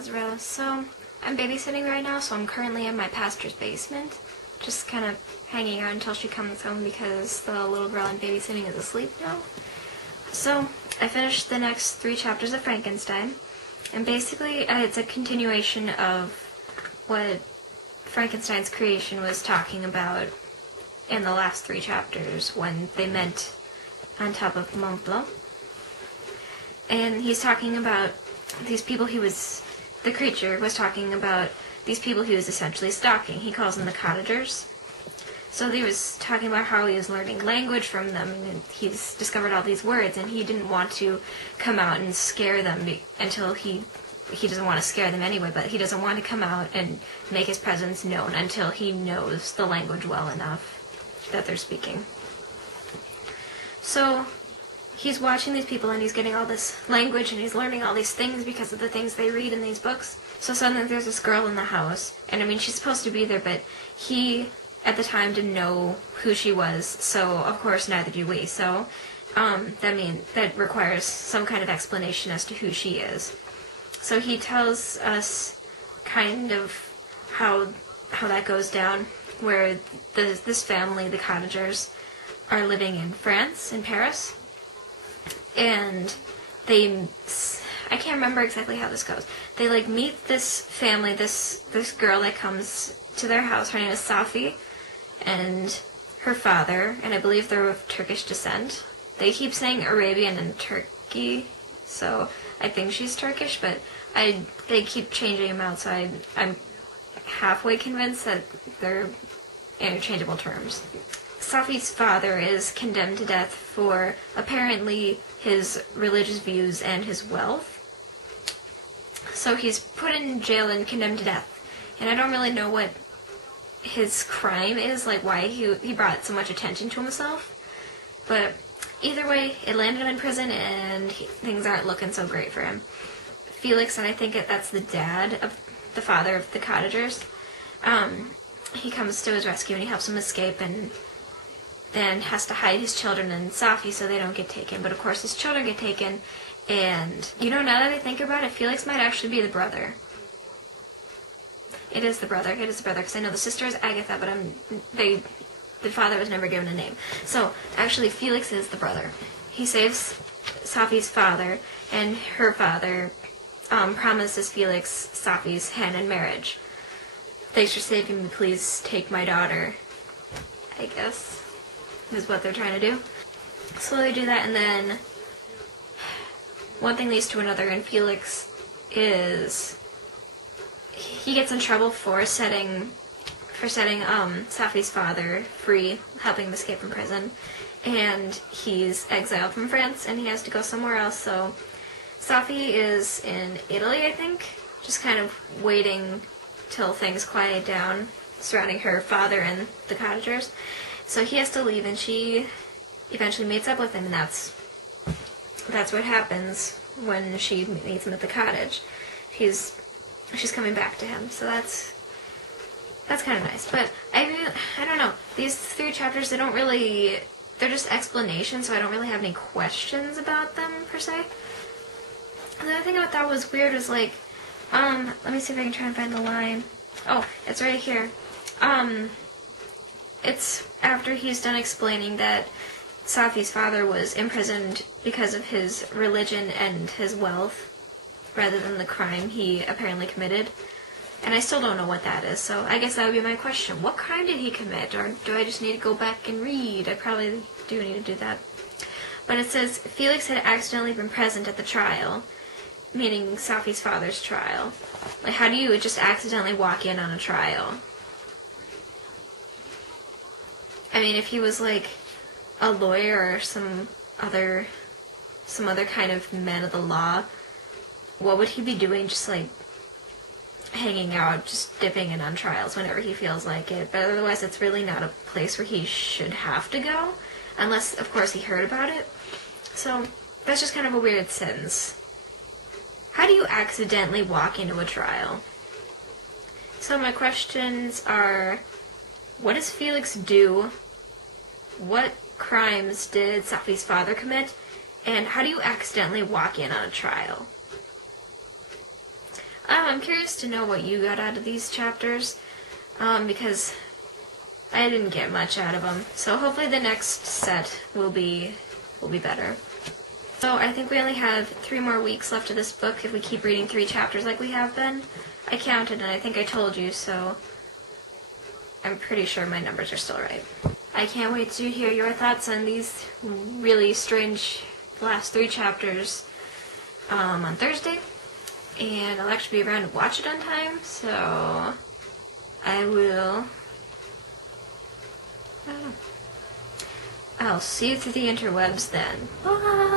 Ezra. So, I'm babysitting right now, so I'm currently in my pastor's basement, just kind of hanging out until she comes home because the little girl I'm babysitting is asleep now. So, I finished the next 3 chapters of Frankenstein, and basically it's a continuation of what Frankenstein's creation was talking about in the last 3 chapters when they met on top of Mont Blanc. And he's talking about these people the creature was talking about these people he was essentially stalking. He calls them the cottagers. So he was talking about how he was learning language from them, and he's discovered all these words, and he didn't want to come out and scare them until he doesn't want to scare them anyway, but he doesn't want to come out and make his presence known until he knows the language well enough that they're speaking. So he's watching these people and he's getting all this language and he's learning all these things because of the things they read in these books. So suddenly there's this girl in the house, and I mean, she's supposed to be there, but he at the time didn't know who she was, so of course neither do we. So that requires some kind of explanation as to who she is. So he tells us kind of how that goes down, where this family, the cottagers, are living in France, in Paris, and I can't remember exactly how this goes. They meet this family, this girl that comes to their house. Her name is Safi, and her father, and I believe they're of Turkish descent. They keep saying Arabian and Turkey, so I think she's Turkish, but they keep changing them out, so I'm halfway convinced that they're interchangeable terms. Safi's father is condemned to death for apparently his religious views and his wealth. So he's put in jail and condemned to death. And I don't really know what his crime is, why he brought so much attention to himself. But either way, it landed him in prison and things aren't looking so great for him. Felix, and I think that's the father of the cottagers, he comes to his rescue and he helps him escape, and then has to hide his children and Safi so they don't get taken. But of course his children get taken, and now that I think about it, Felix might actually be the brother. It is the brother, because I know the sister is Agatha, but the father was never given a name. So actually Felix is the brother. He saves Safi's father, and her father promises Felix Safi's hand in marriage. Thanks for saving me, please take my daughter, I guess, is what they're trying to do. So they do that, and then one thing leads to another, and Felix he gets in trouble for setting Safi's father free, helping him escape from prison, and he's exiled from France, and he has to go somewhere else. So Safi is in Italy, I think, just kind of waiting till things quiet down surrounding her father and the cottagers. So he has to leave, and she eventually meets up with him, and that's what happens when she meets him at the cottage. She's coming back to him, so that's kind of nice. But I don't know. These 3 chapters, they're just explanations, so I don't really have any questions about them per se. The other thing I thought was weird was let me see if I can try and find the line. Oh, it's right here. It's after he's done explaining that Safi's father was imprisoned because of his religion and his wealth, rather than the crime he apparently committed. And I still don't know what that is, so I guess that would be my question. What crime did he commit, or do I just need to go back and read? I probably do need to do that. But it says, Felix had accidentally been present at the trial, meaning Safi's father's trial. How do you just accidentally walk in on a trial? I mean, if he was a lawyer or some other kind of man of the law, what would he be doing? Just hanging out, just dipping in on trials whenever he feels like it. But otherwise, it's really not a place where he should have to go, unless, of course, he heard about it. So that's just kind of a weird sentence. How do you accidentally walk into a trial? So my questions are, what does Felix do? What crimes did Safi's father commit? And how do you accidentally walk in on a trial? I'm curious to know what you got out of these chapters, because I didn't get much out of them. So hopefully the next set will be better. So I think we only have 3 more weeks left of this book if we keep reading 3 chapters like we have been. I counted and I think I told you, so I'm pretty sure my numbers are still right. I can't wait to hear your thoughts on these really strange last 3 chapters on Thursday. And I'll actually be around to watch it on time, so I don't know. I'll see you through the interwebs then. Bye!